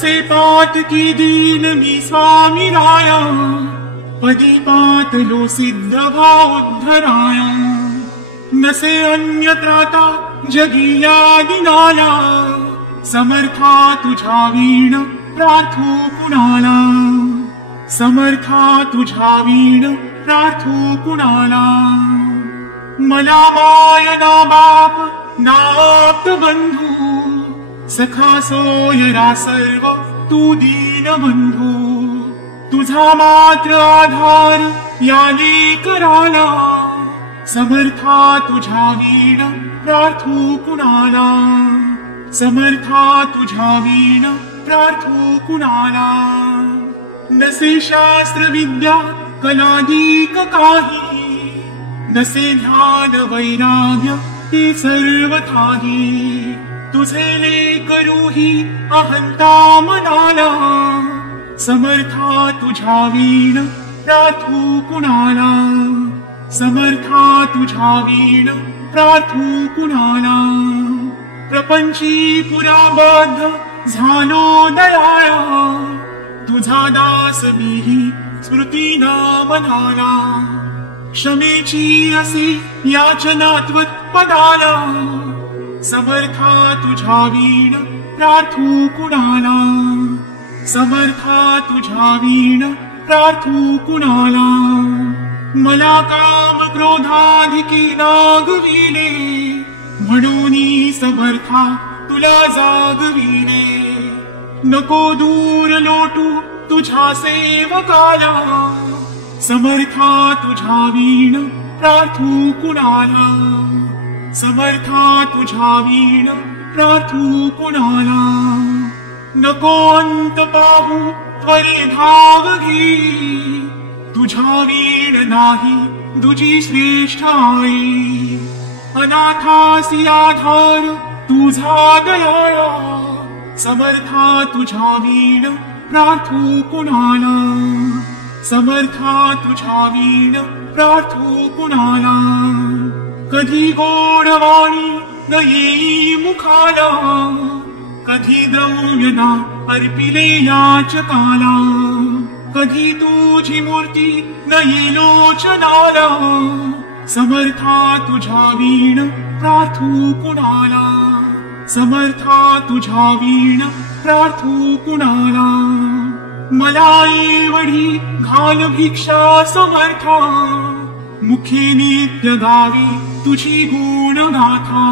से पात की दीन मी स्वामी राया, पदी पातलो सिद्ध भाव उद्धराया। नसे अन्य त्राता जगिया दिनाला, समर्था तुझा वीण प्रार्थो कुणाला। समर्था तुझा वीण प्रार्थो कुणाला। मला माय ना बाप ना आप्त बंधू, सखा सोयरा सर्व तू दीन बंधू। तुझा मात्र आधार याने कराला, समर्था तुझा वीण प्रार्थो कुणाला। समर्था तुझा वीण प्रार्थो कुणाला। नसे शास्त्र विद्या कलाधिक काही, नसे ध्यान वैराग्य ते सर्व ठाही। तुझे लेकरूही अहंता मनाला, समर्था तुझा वीण प्रार्थो कुणाला। समर्था तुझा वीण प्रार्थो कुणाला। प्रपंची पुराबद्ध झालो दयाळा, तुझा दास मीही स्मृती नाम नाला। क्षमेची असे याचनात्वत पदाला, समर्था तुझा वीण प्रार्थो कुणाला। समर्था तुझा वीण प्रार्थो कुणाला। मला काम क्रोधाधिकी नागविले, म्हणूनी समर्था तुला जागविले। नको दूर लोटू तुझ्या सेवकाला, समर्था तुझा वीण प्रार्थो कुणाला। समर्था तुझा वीण प्रार्थो कुणाला। नको अंत पाहू त्वरे धाव घे, तुझा वीण नाही दुजी श्रेष्ठ आई। अनाथासी आधार तुझा दयाळा, समर्था तुझा वीण प्रार्थो कुणाला। समर्था तुझा वीण प्रार्थो कुणाला। कधी गोडवाणी न येई मुखाला, कधी द्रव्यना अर्पिले याचकाला। कधी तुझी मूर्ती न ये लोचनाला, समर्था तुझा वीण प्रार्थो कुणाला। समर्था तुझा वीण प्रार्थो कुणाला। मला एवढी घाल भिक्षा समर्था, मुखे नित्य गावी तुझी गुण गाथा।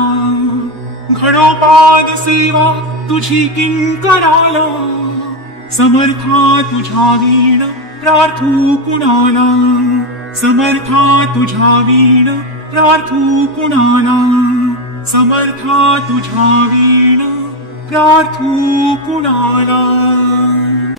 घडोपाद सेवा तुझी किंकराला, समर्था तुझा वीण प्रार्थो कुणाला। समर्था तुझा वीण प्रार्थो कुणाला। समर्था तुझा वीण प्रार्थो कुणाला।